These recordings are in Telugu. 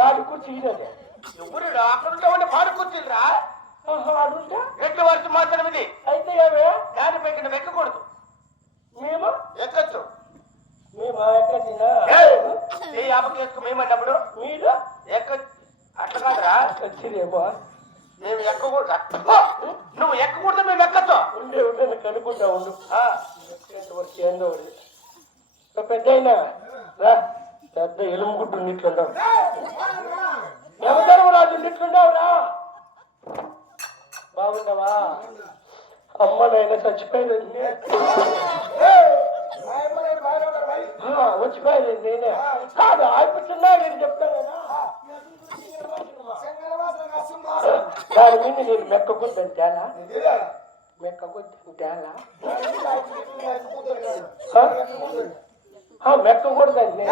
బాడి కూర్చున్నదే ఎవరు అక్కడ పాడు కూర్చుండ్రా ఎట్లు వరకు మాత్రం ఇది అయితే ఏమే దానిపై కింద ఎక్కకూడదు మేము ఎక్కచ్చు మేము ఎక్కచ్చినా ఏ యాపకి వేసుకు మేమన్నప్పుడు మీరు ఎక్క అట్లా కాదురా వచ్చిరేమో మేము ఎక్కకూడదు నువ్వు ఎక్కకూడదు మేము ఎక్కచ్చు ఉండే ఉండే కనుక్కుంటా ఉండు ఏందో పెద్ద అయినా రా పెద్ద ఎలుముగుట్టు ఉన్నట్లుండవు యమధర్మరాజు ఉన్నట్లుండవురా బాగుండవా అమ్మనైనా చచ్చిపోయింది వచ్చిపోయింది నేనే కాదు ఆయిపుచ్చున్నా నేను చెప్తాను దాని మీద నేను మెక్కకుంటాను తేలా మెక్కకుంటాను తేలా మెక్కకూడదండి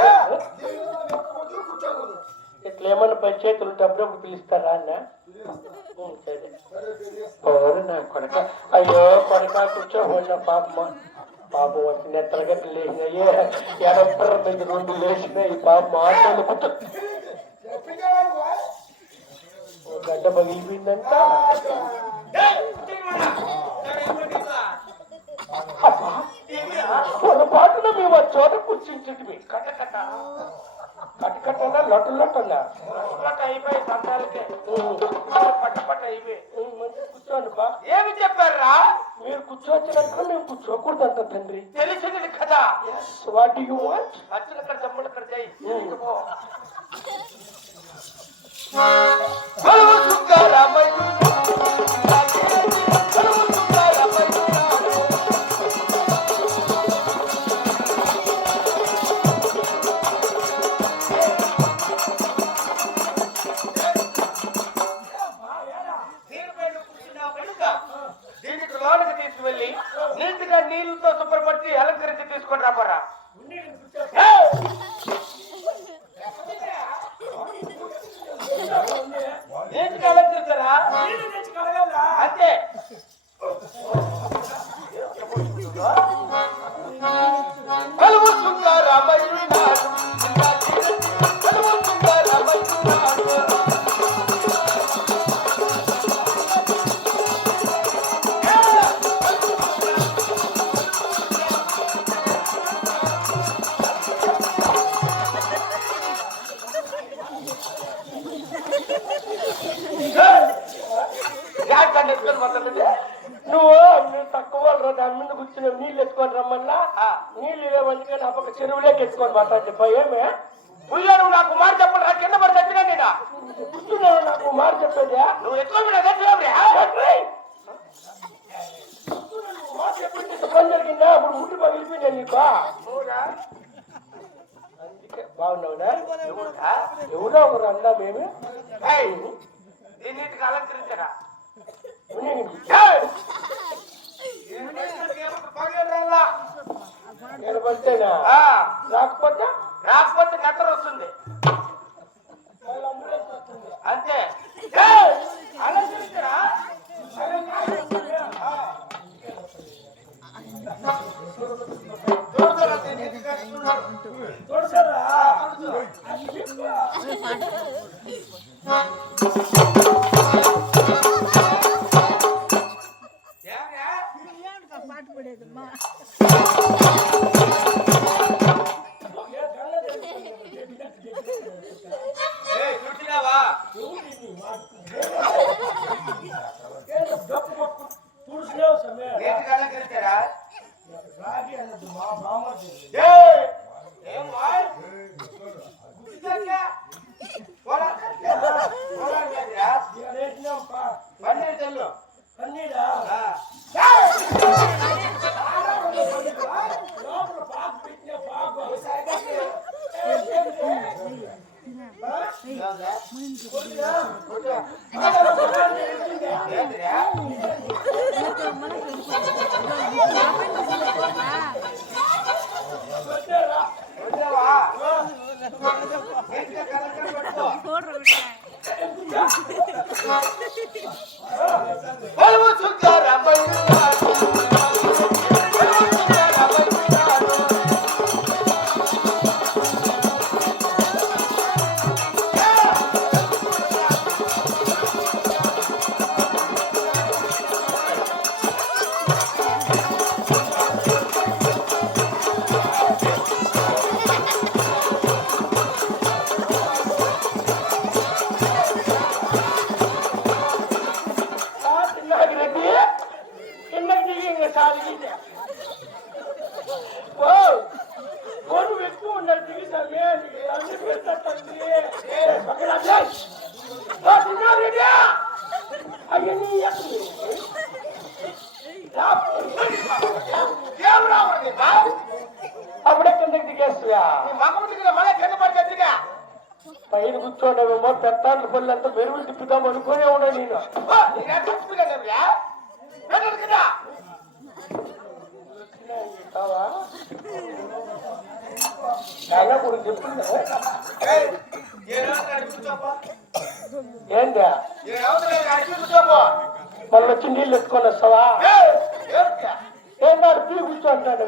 ఇట్లా ఏమన్నా పంచాయతీలు డబ్బులు పిలుస్తారా అన్న సరే పోరు నా కొడక అయ్యో కొడక కూర్చోబోయిన పాపమ్మ పాప వచ్చి నెత్తలగట్టు లేచినాయి ఎడప్పర మీద రెండు లేచినాయి పాప ఆటోలు కూర్చో గడ్డ పగిలిపోయిందంట పొరపాటున మేము ఆ చోట కూర్చుంటుంది కట్టకట్టన్నా లొట్టు లొట్టన్నా అయిపోయి సంతాలకే పట్ట అయిపోయి కూర్చోండి బా ఏమి చెప్పారా మీరు కూర్చోవచ్చినట్టు మేము కూర్చోకూడదంట తండ్రి తెలిసింది కదా వాట్ యు వాంట్ అచ్చిన అక్కడ తమ్ముడు అక్కడ చేయి నీటిగా నీళ్ళతో శుభ్రపరిచి అలంకరించి తీసుకొని రాపరా నీటిగా అలంకరించరా అంతే నువ్వు తక్కువ దాని ముందు కూర్చుని నీళ్ళు ఎత్తుకొని రమ్మన్నా నీళ్ళు ఇవ్వమంటే నా పక్క చెరువులోకి ఎత్తుకొని మాట్లాడి భయమే నువ్వు నాకు మాట చెప్పండి రా కింద పడి చచ్చినా నేను కూర్చున్నావు నాకు మాట చెప్పేదా నువ్వు ఎత్తుకొని పని జరిగిందా అప్పుడు ముట్టు పగిలిపోయినా నీకు అందుకే బాగున్నావునా ఎవరో ఒకరు అన్నా మేము దీన్నిటికి అలంకరించరా నేను పడితేనా రాకపోతే నెత్తర వస్తుంది అంతే అలంకరించరా పాటు పడేదమ్మా నెలలు అన్నీడా లోపల పాకు పెట్టిన పాకు అప్పుడే కిందకి దిగేస్తుగా మళ్ళీ కింద పడిగా పైన కూర్చోడమేమో పెత్తాండ్ల పళ్ళు అంతా మెరుగు తిప్పుదాం అనుకునే ఉన్నా నేను ఏంటా మళ్ళీ వచ్చి నీళ్ళు ఎత్తుకొని వస్తావా ఏంటాడు పీ కూర్చో అంటాడు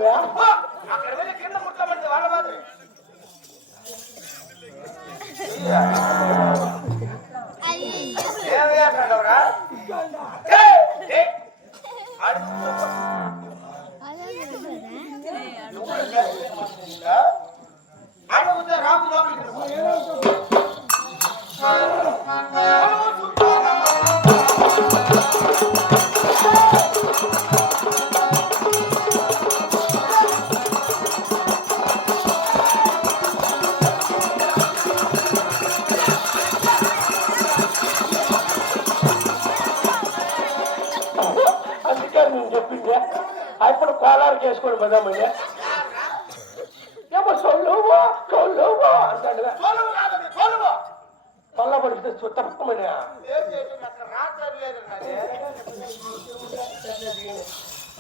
ఇప్పుడు కోలారు చేసుకొని పోదామని ఏమో చొల్లువో అంటాడు పళ్ళ పడితే తప్పమని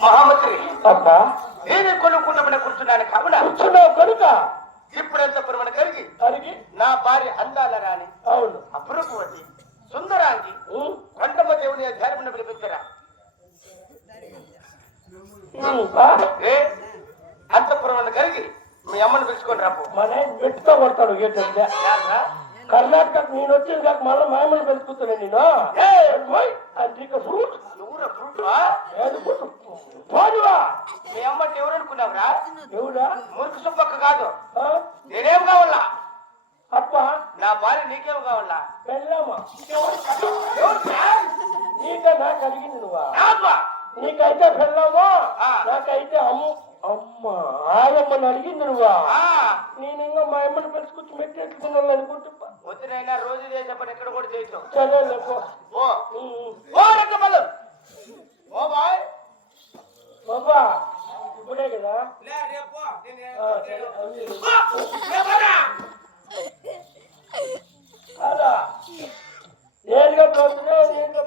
మహామంత్రి అబ్బా నేనే కొనుక్కున్నప్పుడు కూర్చున్నాను కావున కూర్చున్నావు కనుక ఇప్పుడెంత పురమణ కలిగి నా భార్య అందాల రాణి అవును అపురూపవతి సుందరాంగి కొండమ్మ దేవుని ధ్యానం పిలిపించరా అంతపురం కలిగి మీ అమ్మని పిలుచుకొని రాపు మన పెట్టుతో కొడతాడు ఏంటంటే కర్ణాటక నేను వచ్చింది కాక మళ్ళీ మా అమ్మని పెంచుకుతాను నేను ఫ్రూట్ మీ అమ్మకి ఎవరు అనుకున్నావురా ఎవరా మురుకు సుబ్బక్క కాదు నేనేం కావాలా అప్ప నా భార్య నీకేం కావాలా పెళ్ళమ్మా నీకే నాకు అడిగింది నువ్వా నీకైతే పెళ్ళామో నాకైతే అమ్మ ఆయమ్మని అడిగింది నువ్వా నేను ఇంకా మా అమ్మని పెంచుకొచ్చి మెట్టెట్టుకున్నాను అనుకుంటా వచ్చినైనా రోజు చేసేపని ఎక్కడ కూడా చేయటం చదవలే బాబా ఇప్పుడే కదా అలా నేరుగా పోతున్నావు నేరుగా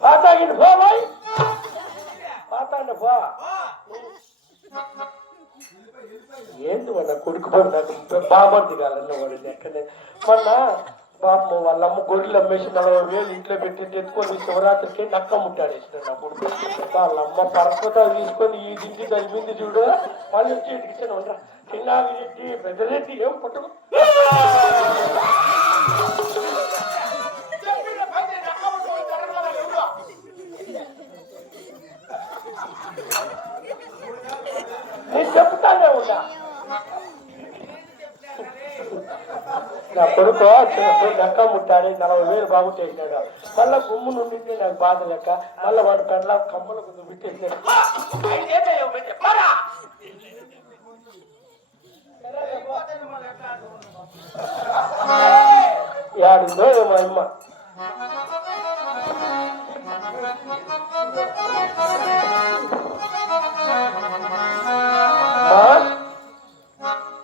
పాతాగింది బాబాయ్ పాతాండి బా ఏంటి వాళ్ళ కొడుకు బాబర్ది కాదన్న వాడి ఎక్కడే మొన్న పాపం వాళ్ళమ్మ గొడ్లు అమ్మేసి 40,000 ఇంట్లో పెట్టి ఎత్తుకొని శివరాత్రికి నక్క ముట్టాడేసినాడు అప్పుడు వాళ్ళమ్మ పరపతాలు తీసుకొని ఈ దిండి తగిలింది చూడు వాళ్ళు వచ్చి ఇటుకిచ్చాను ఉండరా చిన్నాగిరెడ్డి పెద్దరెడ్డి ఏం పుట్టదు నేను చెప్తానే ఉన్నా నా కొడుకు లెక్క ముట్టాడు 40,000 బాగుట్టేసినాడు. మళ్ళా గుమ్ము నుండి నాకు బాధ లెక్క మళ్ళీ వాడు పెళ్ళ కమ్మల ముందు పెట్టేసినాడు. యాడుందో ఏమో అమ్మ.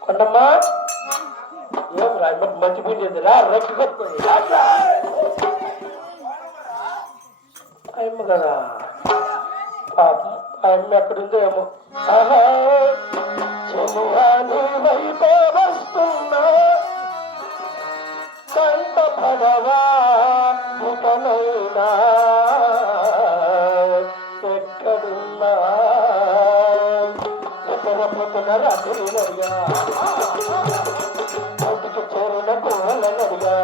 కొండమ్మా ఏం రా మర్చిపోయింది రా రెక్కి కొట్టుకోండి అమ్మ కదా పాపం ఆ అమ్మ ఎక్కడుందో ఏమో. ఆహా చెమురాని వైపే వస్తున్నా కంట పడవా ముఖనైనా ఎక్కడున్నా ఎక్కడపోతున్న రాత్రి నడిగా ఇంటికి చేరిన కోళ్ళ నడిగా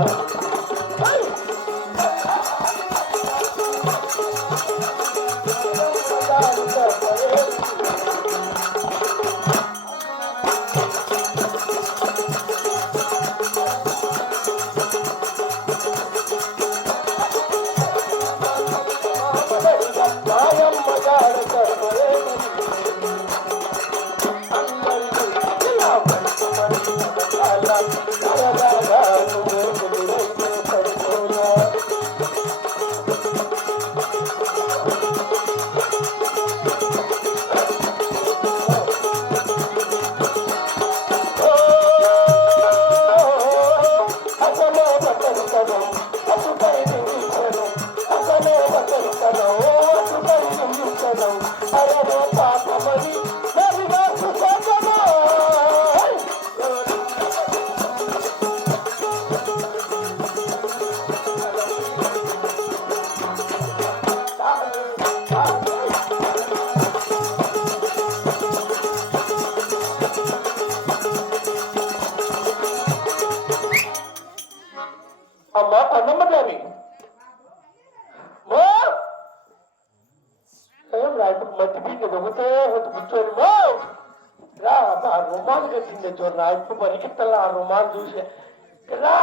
అమ్మా అన్నమ్మదేవి ఏం రా ఇప్పుడు మట్టి పీట దొంగతే కూర్చొని రా ఆ రుమాలు కట్టిందే చూడరా ఇప్పుడు పరిగెత్తలా ఆ రుమాలు చూసి రా